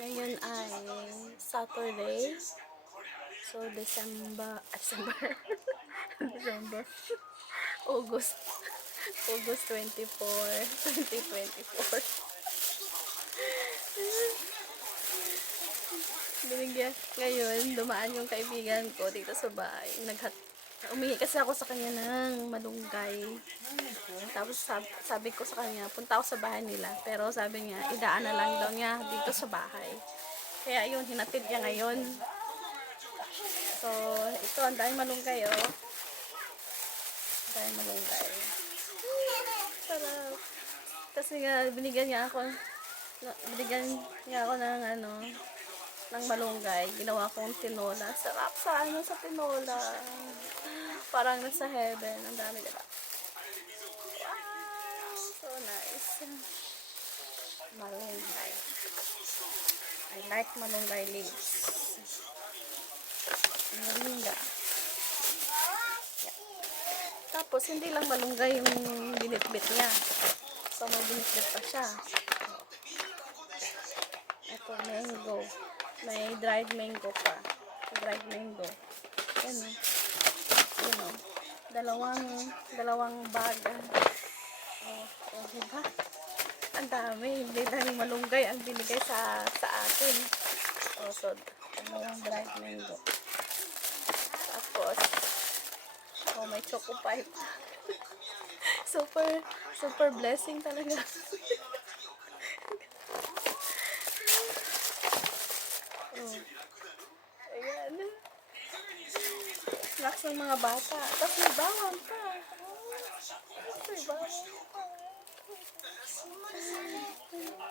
Ngayon ay Saturday. So, December, December, August, August 24, 2024. Ngayon, dumaan yung kaibigan ko dito sa bahay. Umingi kasi ako sa kanya ng malunggay. Tapos sabi ko sa kanya, punta ako sa bahay nila. Pero sabi niya, idaan na lang daw niya dito sa bahay. Kaya yun, hinatid niya ngayon. So, ito, ang daming malunggay, oh. Ang daming malunggay. Sarap. Kasi nga, binigyan niya ako ng ng malunggay. Ginawa kong tinola. Sarap sa tinola. Parang nasa heaven. Ang dami nila. Wow! So nice. Malunggay. I like malunggay leaves. Moringa. Yeah. Tapos, hindi lang malunggay yung binitbit niya. So, may binitbit pa siya. Ito, mango. May dried mango pa. Dried mango. Yan o. Yan o. Dalawang bag. O, diba? Ang dami. Hindi dahil malunggay ang binigay sa atin. O, so, dalawang dried mango. Tapos, may choco pie pa. Super blessing talaga. Ayan. Snacks ng mga bata. Tapos may bawang pa. May bawang pa.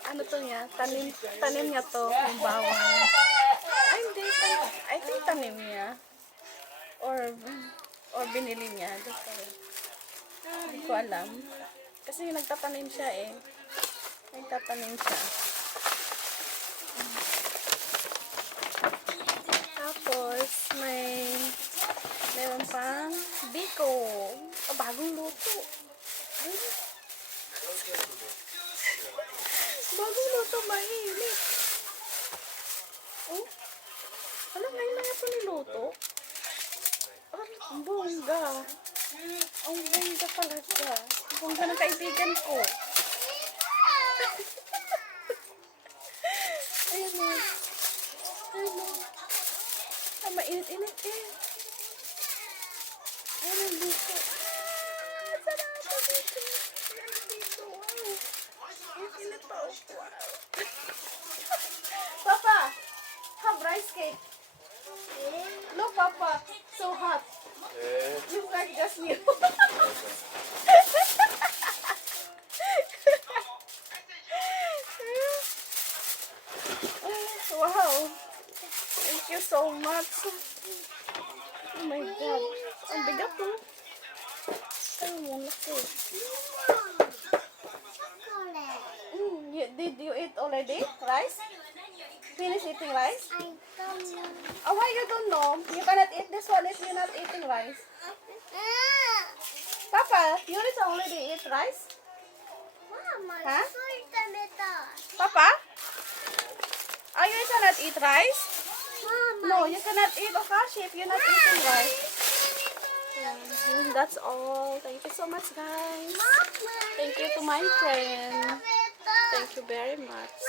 Ano to niya? Tanim niya to. Yung bawang. Ay, hindi. I think tanim niya. Or binili niya. Hindi ko alam. Kasi nagtatanim siya eh. Nagtatanim siya. Tapos, meron pang biko. Bagong luto. Bagong luto, mainit. Oh, alam, ngayon lang ito niluto. Ang bongga. Ang bongga talaga. Ang bongga ng kaibigan ko. Ayan o. Ayan o. Mainit-init eh. Ayan ang dito. Sarap ang dito. Ayan ang dito. Wow. Init pa. Wow. Papa, have rice cake. Look, Papa. So hot. Looks like just you. Wow. Thank you so much. Oh my God. Ang bigat to. Ay, muna ko. Did you eat already? Rice? Finish eating rice? I don't know. Oh, why you don't know? You cannot eat this one if you're not eating rice. Papa, you already eat rice? Mama, Huh? soy tomato. Papa? Oh, you cannot eat rice? Mama, No, you cannot eat okashi if you're not eating rice. That's all. Thank you so much, guys. Mama, Thank you to my friend. tomato. Thank you very much.